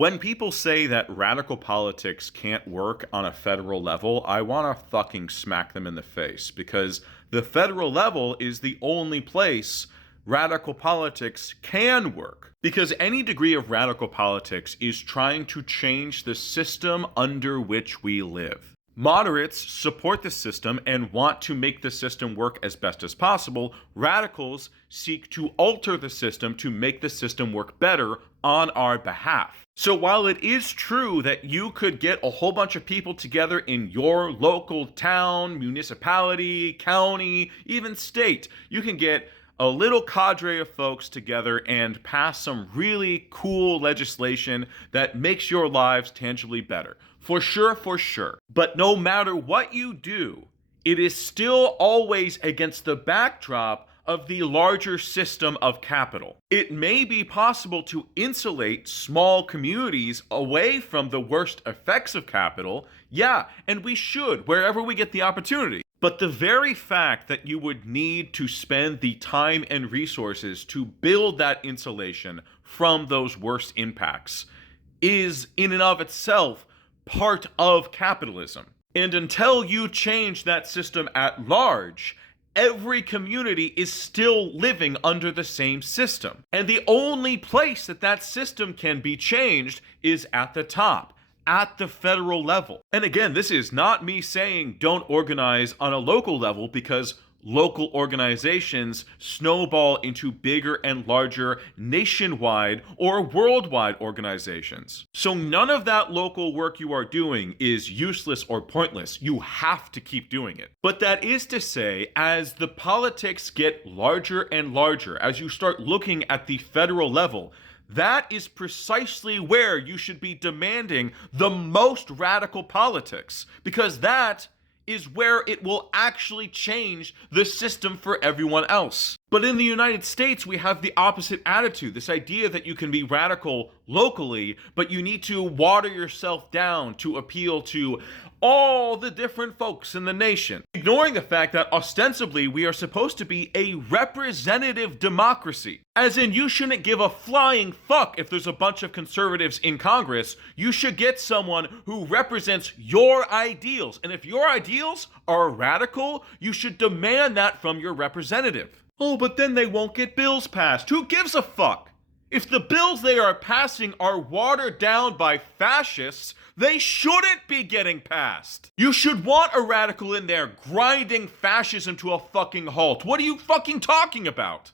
When people say that radical politics can't work on a federal level, I want to fucking smack them in the face because the federal level is the only place radical politics can work. Because any degree of radical politics is trying to change the system under which we live. Moderates support the system and want to make the system work as best as possible. Radicals seek to alter the system to make the system work better on our behalf. So while it is true that you could get a whole bunch of people together in your local town, municipality, county, even state, you can get a little cadre of folks together and pass some really cool legislation that makes your lives tangibly better. For sure, for sure. But no matter what you do, it is still always against the backdrop of the larger system of capital. It may be possible to insulate small communities away from the worst effects of capital, yeah, and we should wherever we get the opportunity. But the very fact that you would need to spend the time and resources to build that insulation from those worst impacts is, in and of itself, part of capitalism. And until you change that system at large, every community is still living under the same system. And the only place that that system can be changed is at the top, at the federal level. And again, this is not me saying don't organize on a local level, because local organizations snowball into bigger and larger nationwide or worldwide organizations. So none of that local work you are doing is useless or pointless. You have to keep doing it. But that is to say, as the politics get larger and larger, as you start looking at the federal level, that is precisely where you should be demanding the most radical politics, because that is where it will actually change the system for everyone else. But in the United States, we have the opposite attitude. This idea that you can be radical locally, but you need to water yourself down to appeal to all the different folks in the nation. Ignoring the fact that ostensibly we are supposed to be a representative democracy. As in, you shouldn't give a flying fuck if there's a bunch of conservatives in Congress. You should get someone who represents your ideals. And if your ideals are radical, you should demand that from your representative. Oh, but then they won't get bills passed. Who gives a fuck? If the bills they are passing are watered down by fascists, they shouldn't be getting passed. You should want a radical in there grinding fascism to a fucking halt. What are you fucking talking about?